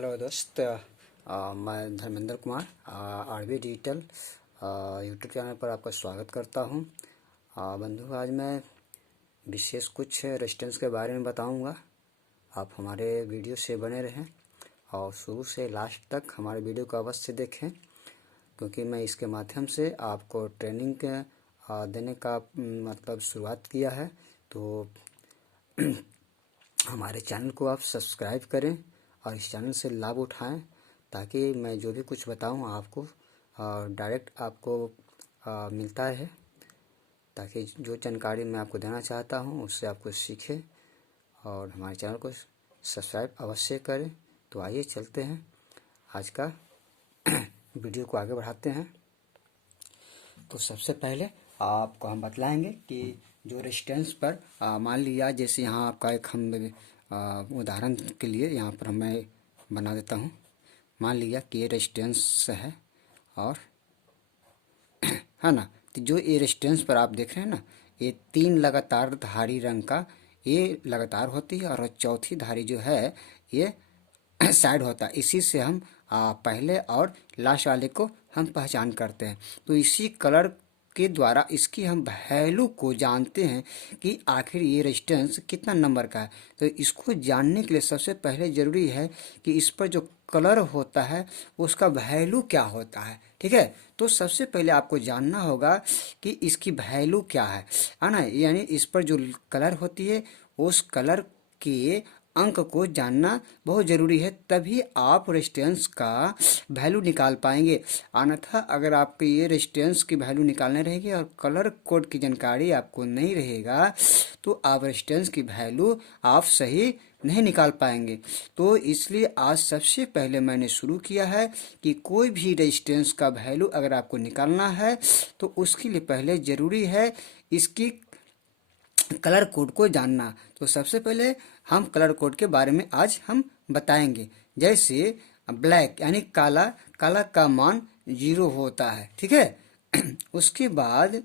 Hello दोस्त, मैं Dharmendra Kumar RB digital YouTube channel पर आपका स्वागत करता हूं। बंधु, आज मैं विशेष कुछ रेजिस्टेंस के बारे में बताऊंगा। आप हमारे वीडियो से बने रहें और शुरू से लास्ट तक हमारे वीडियो को अवश्य देखें, क्योंकि मैं इसके माध्यम से आपको ट्रेनिंग देने का मतलब शुरुआत किया है। तो हमारे चैनल को आप सब्सक्राइब करें और इस चैनल से लाभ उठाएं, ताकि मैं जो भी कुछ बताऊं आपको डायरेक्ट आपको मिलता है, ताकि जो जानकारी मैं आपको देना चाहता हूं उससे आपको सीखें और हमारे चैनल को सब्सक्राइब अवश्य करें। तो आइए चलते हैं, आज का वीडियो को आगे बढ़ाते हैं। तो सबसे पहले आपको हम बतलाएंगे कि जो रेजिस्टेंस पर मान लिया, जैसे यहाँ आपका एक हम उदाहरण के लिए यहाँ पर मैं बना देता हूँ। मान लिया कि ये रेजिस्टेंस है और है ना, तो जो ये रेजिस्टेंस पर आप देख रहे हैं ना, ये 3 लगातार धारी रंग का ये लगातार होती है और चौथी धारी जो है ये साइड होता है। इसी से हम पहले और लास्ट वाले को हम पहचान करते हैं। तो इसी कलर के द्वारा इसकी हम वैल्यू को जानते हैं कि आखिर ये रेजिस्टेंस कितना नंबर का है। तो इसको जानने के लिए सबसे पहले ज़रूरी है कि इस पर जो कलर होता है उसका वैल्यू क्या होता है। ठीक है, तो सबसे पहले आपको जानना होगा कि इसकी वैल्यू क्या है ना, यानी इस पर जो कलर होती है उस कलर के अंक को जानना बहुत ज़रूरी है, तभी आप रेजिस्टेंस का वैल्यू निकाल पाएंगे। अन्यथा अगर आपके ये रेजिस्टेंस की वैल्यू निकालने रहेगी और कलर कोड की जानकारी आपको नहीं रहेगा, तो आप रेजिस्टेंस की वैल्यू आप सही नहीं निकाल पाएंगे। तो इसलिए आज सबसे पहले मैंने शुरू किया है कि कोई भी रेजिस्टेंस का वैल्यू अगर आपको निकालना है तो उसके लिए पहले ज़रूरी है इसकी कलर कोड को जानना। तो सबसे पहले हम कलर कोड के बारे में आज हम बताएंगे। जैसे ब्लैक यानी काला, काला का मान 0 होता है। ठीक है उसके बाद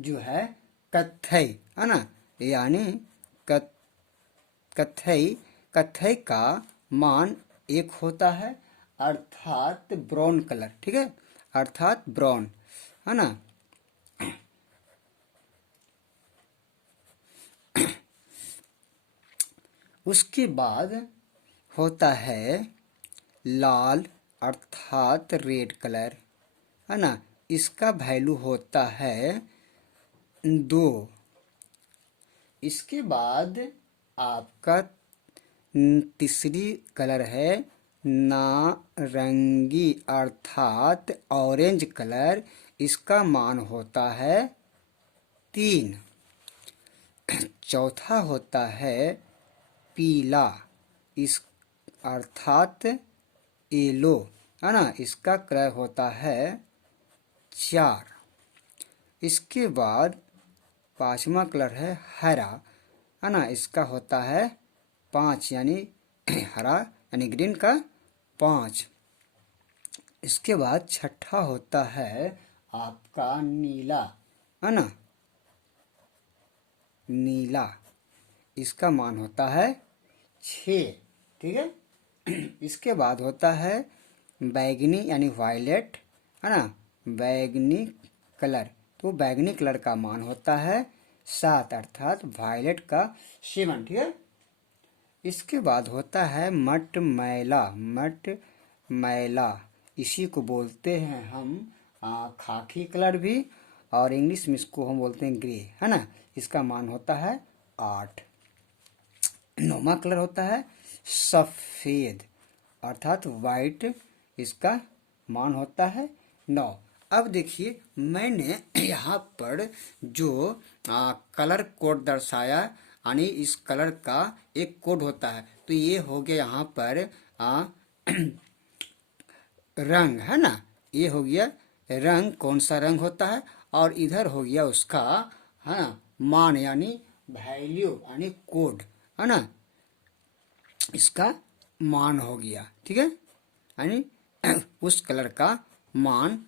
जो है कत्थई, है ना, यानी कत्थई, कत्थई का मान 1 होता है, अर्थात ब्राउन कलर। ठीक है, अर्थात ब्राउन, है ना। उसके बाद होता है लाल, अर्थात रेड कलर, है ना, इसका वैल्यू होता है 2। इसके बाद आपका तीसरी कलर है नारंगी, अर्थात ऑरेंज कलर, इसका मान होता है 3। चौथा होता है पीला, इस अर्थात येलो, है ना, इसका कलर होता है 4। इसके बाद 5वां कलर है हरा, है ना, इसका होता है 5, यानी हरा यानी ग्रीन का 5। इसके बाद छठा होता है आपका नीला, है ना, नीला, इसका मान होता है 6। ठीक है इसके बाद होता है बैगनी यानी वायलेट, है ना, बैगनी कलर, तो बैगनी कलर का मान होता है 7, अर्थात वायलेट का 7। ठीक है, इसके बाद होता है मटमैला, मटमैला, इसी को बोलते हैं हम खाकी कलर भी, और इंग्लिश में इसको हम बोलते हैं ग्रे, है ना, इसका मान होता है 8। 9वां कलर होता है सफ़ेद, अर्थात वाइट, इसका मान होता है 9। अब देखिए मैंने यहाँ पर जो कलर कोड दर्शाया, यानी इस कलर का एक कोड होता है। तो ये हो गया यहाँ पर रंग, है ना, ये हो गया रंग, कौन सा रंग होता है, और इधर हो गया उसका, है ना, मान यानी वैल्यू यानी कोड, है ना, इसका मान हो गया। ठीक है, यानी उस कलर का मान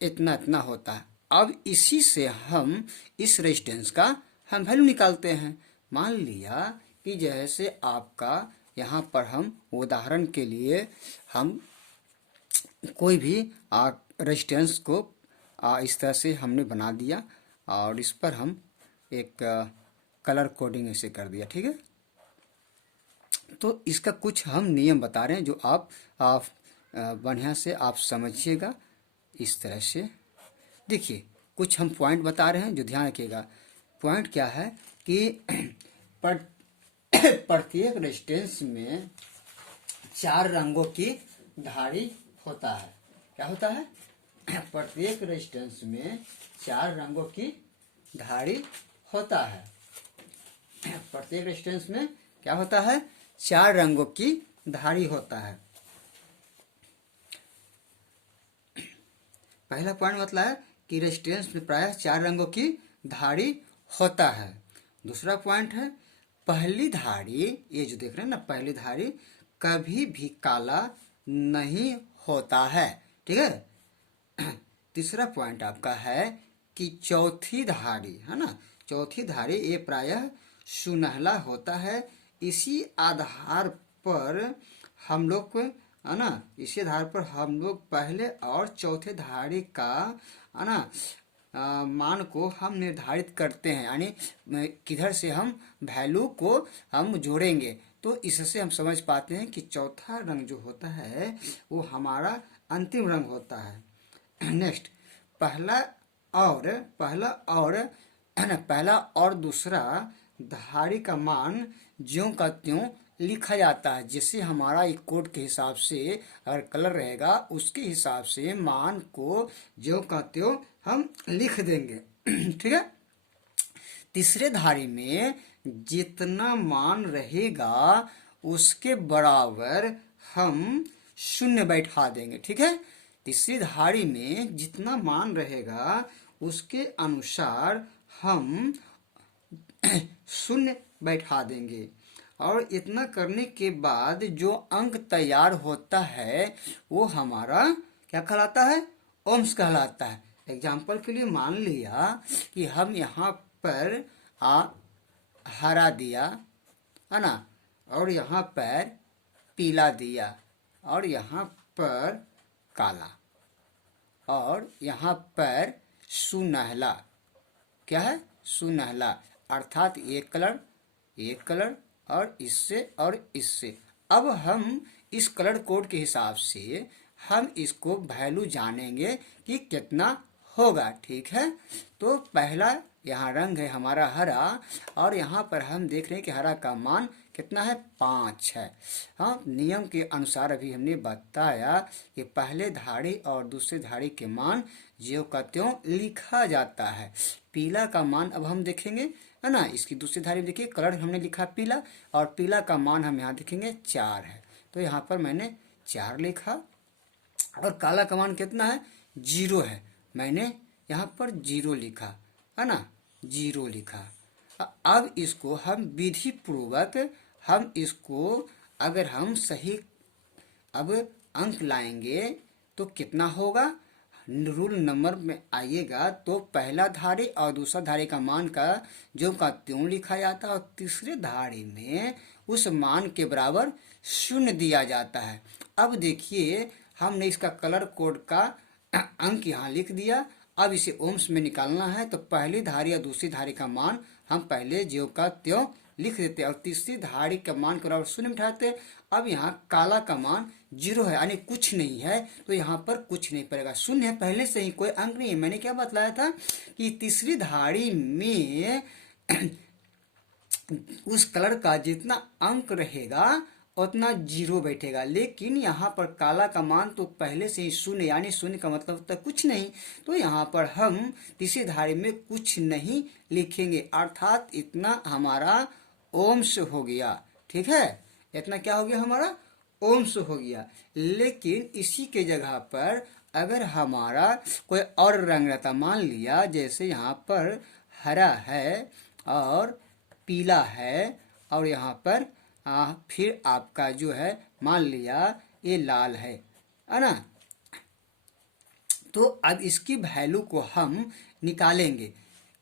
इतना इतना होता है। अब इसी से हम इस रेजिस्टेंस का हम वैल्यू निकालते हैं। मान लिया कि जैसे आपका यहाँ पर हम उदाहरण के लिए हम कोई भी रेजिस्टेंस को इस तरह से हमने बना दिया और इस पर हम एक कलर कोडिंग ऐसे कर दिया। ठीक है, तो इसका कुछ हम नियम बता रहे हैं जो आप बढ़िया से आप समझिएगा। इस तरह से देखिए, कुछ हम पॉइंट बता रहे हैं जो ध्यान रखिएगा। पॉइंट क्या है कि प्रत्येक रेजिस्टेंस में 4 रंगों की धारी होता है। क्या होता है? प्रत्येक रेजिस्टेंस में 4 रंगों की धारी होता है। प्रत्येक रेजिस्टेंस में क्या होता है? 4 रंगों की धारी होता है। पहला पॉइंट मतलब है कि रेजिस्टेंस में प्रायः 4 रंगों की धारी होता है। दूसरा पॉइंट है पहली धारी, ये जो देख रहे हैं ना, पहली धारी कभी भी काला नहीं होता है। ठीक है। तीसरा पॉइंट आपका है कि चौथी धारी है ना, चौथी धारी ये प्रायः सुनहला होता है। इसी आधार पर हम लोग है ना, इसी आधार पर हम लोग पहले और चौथे धारी का है ना मान को हम निर्धारित करते हैं, यानी किधर से हम वैल्यू को हम जोड़ेंगे। तो इससे हम समझ पाते हैं कि चौथा रंग जो होता है वो हमारा अंतिम रंग होता है। नेक्स्ट, पहला और दूसरा धारी का मान ज्यों का त्यों लिखा जाता है। जैसे हमारा एक कोड के हिसाब से अगर कलर रहेगा उसके हिसाब से मान को ज्यों का त्यों हम लिख देंगे। ठीक है। तीसरे धारी में जितना मान रहेगा उसके बराबर हम शून्य बैठा देंगे। ठीक है, तीसरी धारी में जितना मान रहेगा उसके अनुसार हम शून्य बैठा देंगे। और इतना करने के बाद जो अंक तैयार होता है वो हमारा क्या कहलाता है? ओम्स कहलाता है। एग्जाम्पल के लिए मान लिया कि हम यहाँ पर हरा दिया है ना, और यहाँ पर पीला दिया, और यहाँ पर काला, और यहाँ पर सुनहला। क्या है? सुनहला, अर्थात एक कलर और इससे। अब हम इस कलर कोड के हिसाब से हम इसको वैल्यू जानेंगे कि कितना होगा। ठीक है, तो पहला यहाँ रंग है हमारा हरा, और यहाँ पर हम देख रहे हैं कि हरा का मान कितना है? 5 है। हाँ, नियम के अनुसार अभी हमने बताया कि पहले धारी और दूसरे धारी के मान ज्यों का त्यों लिखा जाता है। पीला का मान अब हम देखेंगे है ना, इसकी दूसरी धारी में देखिए कलर हमने लिखा पीला, और पीला का मान हम यहाँ देखेंगे 4 है, तो यहाँ पर मैंने 4 लिखा। और काला का मान कितना है? 0 है, मैंने यहाँ पर 0 लिखा है ना, 0 लिखा। अब इसको हम विधि पूर्वक हम इसको अगर हम सही अब अंक लाएंगे तो कितना होगा? रूल नंबर में आइएगा तो पहला धारी और दूसरा धारी का मान का ज्यों का त्यों लिखा जाता है, और तीसरे धारी में उस मान के बराबर शून्य दिया जाता है। अब देखिए, हमने इसका कलर कोड का अंक यहाँ लिख दिया। अब इसे ओम्स में निकालना है तो पहली धारी या दूसरी धारी का मान हम पहले ज्यों का त्यों लिख देते और तीसरी धारी का मान के बराबर शून्य बिठाते। अब यहाँ काला का मान 0 है, यानी कुछ नहीं है, तो यहाँ पर कुछ नहीं पड़ेगा, शून्य है, पहले से ही कोई अंक नहीं है। मैंने क्या बतलाया था कि तीसरी धारी में उस कलर का जितना अंक रहेगा उतना 0 बैठेगा, लेकिन यहाँ पर काला का मान तो पहले से ही शून्य, यानी शून्य का मतलब होता है कुछ नहीं, तो यहाँ पर हम तीसरी धारी में कुछ नहीं लिखेंगे, अर्थात इतना हमारा ओम्स हो गया। ठीक है, इतना क्या हो गया? हमारा ओम्स हो गया। लेकिन इसी के जगह पर अगर हमारा कोई और रंग रहता, मान लिया जैसे यहाँ पर हरा है और पीला है, और यहाँ पर फिर आपका जो है मान लिया ये लाल है ना, तो अब इसकी वैल्यू को हम निकालेंगे।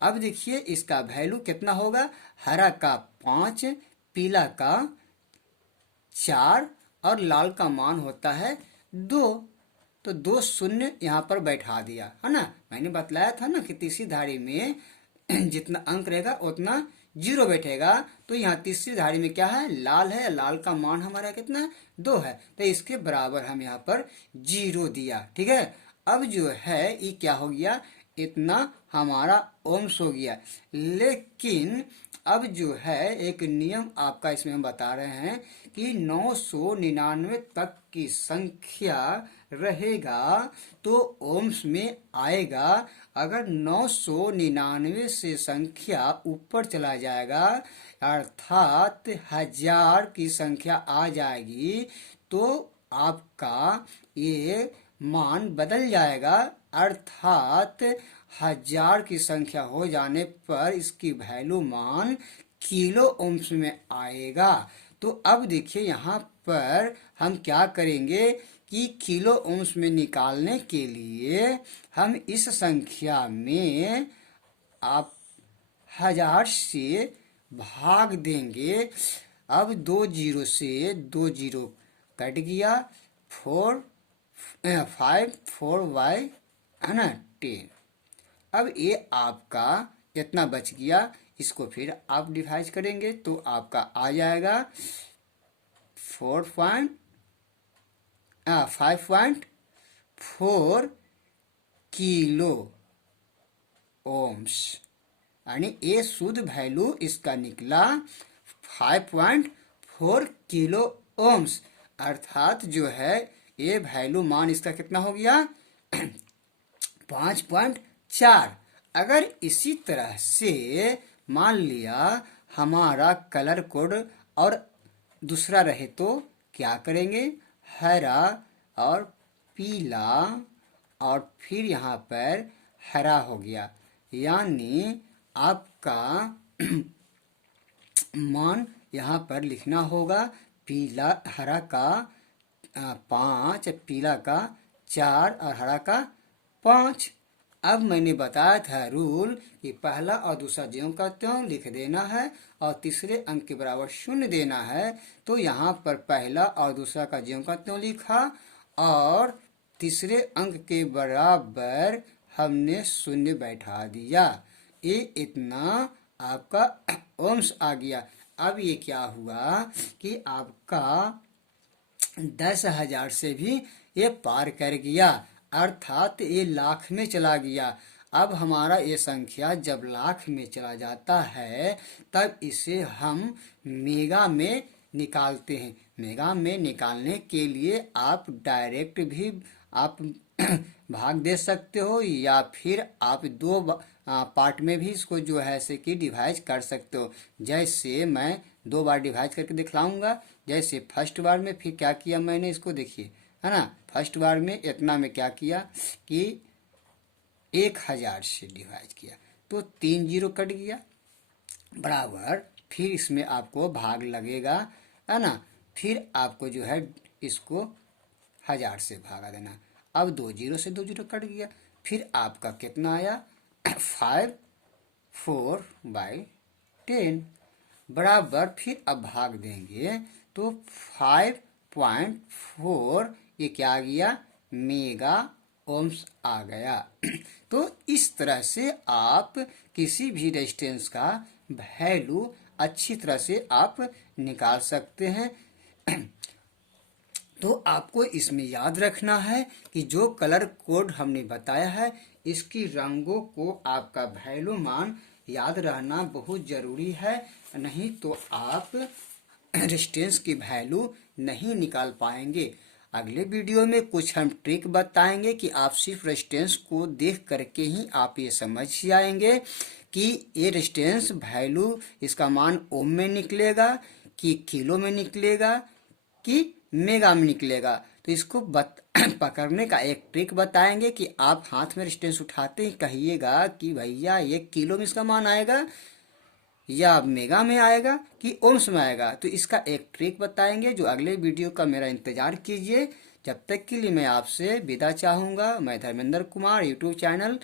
अब देखिए इसका वैल्यू कितना होगा? हरा का 5, पीला का 4 और लाल का मान होता है 2। तो 2 शून्य यहाँ पर बैठा दिया है ना। मैंने बतलाया था ना कि तीसरी धारी में जितना अंक रहेगा उतना 0 बैठेगा। तो यहाँ तीसरी धारी में क्या है, लाल है। लाल का मान हमारा कितना है, 2 है। तो इसके बराबर हम यहाँ पर 0 दिया। ठीक है। अब जो है ये क्या हो गया, इतना हमारा ओम्स हो गया। लेकिन अब जो है एक नियम आपका इसमें हम बता रहे हैं कि 999 तक की संख्या रहेगा तो ओम्स में आएगा। अगर 999 से संख्या ऊपर चला जाएगा अर्थात 1000 की संख्या आ जाएगी तो आपका ये मान बदल जाएगा। अर्थात 1000 की संख्या हो जाने पर इसकी वैल्यू मान किलो ओम्स में आएगा। तो अब देखिए यहाँ पर हम क्या करेंगे कि किलो ओम्स में निकालने के लिए हम इस संख्या में आप 1000 से भाग देंगे। अब 2 जीरो से 2 जीरो कट गया, 5 4 y है ना 10। अब ये आपका इतना बच गया, इसको फिर आप डिवाइड करेंगे तो आपका आ जाएगा 5.4 किलो ओम्स। यानी ये शुद्ध वैल्यू इसका निकला 5.4 किलो ओम्स। अर्थात जो है ये वैल्यू मान इसका कितना हो गया 5.4। अगर इसी तरह से मान लिया हमारा कलर कोड और दूसरा रहे तो क्या करेंगे, हरा और पीला और फिर यहाँ पर हरा हो गया। यानी आपका मान यहाँ पर लिखना होगा पीला हरा का 5, पीला का 4 और हरा का 5। अब मैंने बताया था रूल कि पहला और दूसरा ज्यों का त्यों लिख देना है और तीसरे अंक के बराबर 0 देना है। तो यहाँ पर पहला और दूसरा का ज्यों का त्यों लिखा और तीसरे अंक के बराबर हमने 0 बैठा दिया। ये इतना आपका ओम्स आ गया। अब ये क्या हुआ कि आपका 10,000 से भी ये पार कर गया, अर्थात ये लाख में चला गया। अब हमारा ये संख्या जब लाख में चला जाता है तब इसे हम मेगा में निकालते हैं। मेगा में निकालने के लिए आप डायरेक्ट भी आप भाग दे सकते हो या फिर आप 2 पार्ट में भी इसको जो है से कि डिवाइड कर सकते हो। जैसे मैं 2 बार डिवाइड करके दिखलाऊंगा। जैसे फर्स्ट बार में फिर क्या किया मैंने, इसको देखिए है ना। फर्स्ट बार में इतना में क्या किया कि 1000 से डिवाइड किया तो 3 जीरो कट गया बराबर। फिर इसमें आपको भाग लगेगा है ना। फिर आपको जो है इसको 1000 से भागा देना। अब 2 जीरो से 2 जीरो कट गया। फिर आपका कितना आया 5/4 बराबर। फिर अब भाग देंगे तो 5.4 ये क्या आ गया, मेगा ओम्स आ गया। तो इस तरह से आप किसी भी रेजिस्टेंस का वैल्यू अच्छी तरह से आप निकाल सकते हैं। तो आपको इसमें याद रखना है कि जो कलर कोड हमने बताया है इसकी रंगों को आपका वैल्यू मान याद रहना बहुत जरूरी है, नहीं तो आप रेजिस्टेंस की वैल्यू नहीं निकाल पाएंगे। अगले वीडियो में कुछ हम ट्रिक बताएंगे कि आप सिर्फ रेजिस्टेंस को देख करके ही आप ये समझ जाएंगे कि ये रेजिस्टेंस वैल्यू इसका मान ओम में निकलेगा कि किलो में निकलेगा कि मेगा में निकलेगा। तो इसको पकड़ने का एक ट्रिक बताएंगे कि आप हाथ में रेजिस्टेंस उठाते ही कहिएगा कि भैया ये किलो में इसका मान आएगा या मेगा में आएगा कि ओम्स में आएगा। तो इसका एक ट्रिक बताएंगे जो अगले वीडियो का मेरा इंतजार कीजिए। जब तक के लिए मैं आपसे विदा चाहूँगा। मैं धर्मेंद्र कुमार यूट्यूब चैनल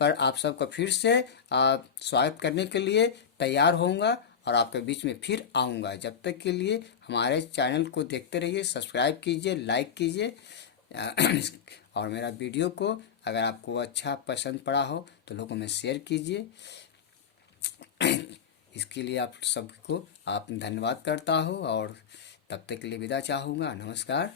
पर आप सबका फिर से स्वागत करने के लिए तैयार होऊंगा। और आपके बीच में फिर आऊँगा। जब तक के लिए हमारे चैनल को देखते रहिए, सब्सक्राइब कीजिए, लाइक कीजिए और मेरा वीडियो को अगर आपको अच्छा पसंद पड़ा हो तो लोगों में शेयर कीजिए। इसके लिए आप सबको आप धन्यवाद करता हूँ और तब तक के लिए विदा चाहूँगा। नमस्कार।